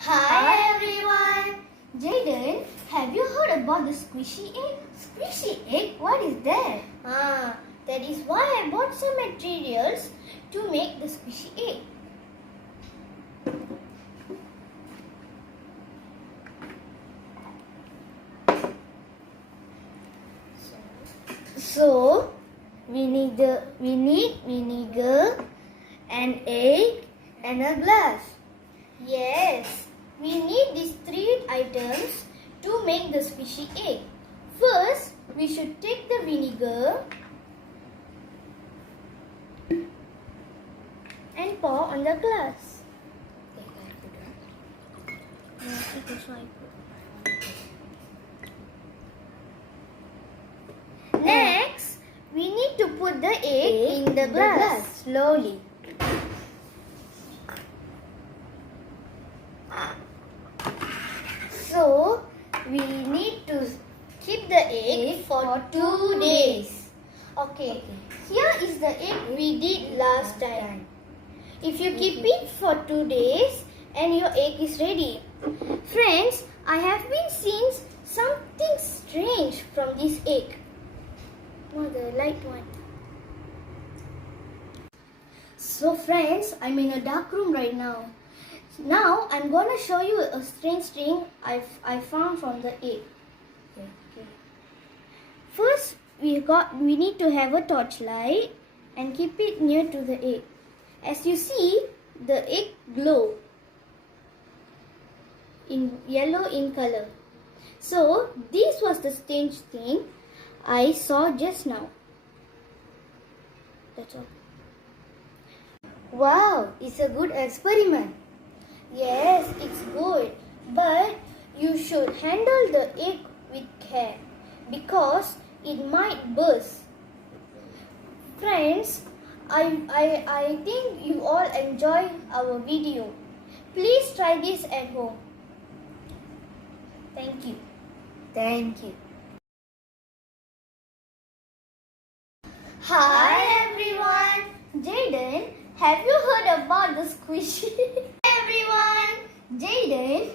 Hi everyone! Jaden, have you heard about the squishy egg? Squishy egg? What is that? That is why I bought some materials to make the squishy egg. So we need vinegar, an egg, and a glass. Yes, we need these three items to make the squishy egg. First, we should take the vinegar and pour on the glass. Next, we need to put the egg in the glass slowly. So, we need to keep the egg for 2 days. Okay, here is the egg we did last time. If you keep it for 2 days and your egg is ready. Friends, I have been seeing something strange from this egg. Oh, the light one. So friends, I'm in a dark room right now. Now I'm gonna show you a strange thing I found from the egg. Okay. First, we need to have a torchlight and keep it near to the egg. As you see, the egg glow in yellow in color. So this was the strange thing I saw just now. That's all. Wow, it's a good experiment. Yes, it's good, but you should handle the egg with care because it might burst. Friends, I think you all enjoy our video. Please try this at home. Thank you. Thank you. Hi everyone. Jaden, have you heard about the squishy? Hi everyone. Jaden,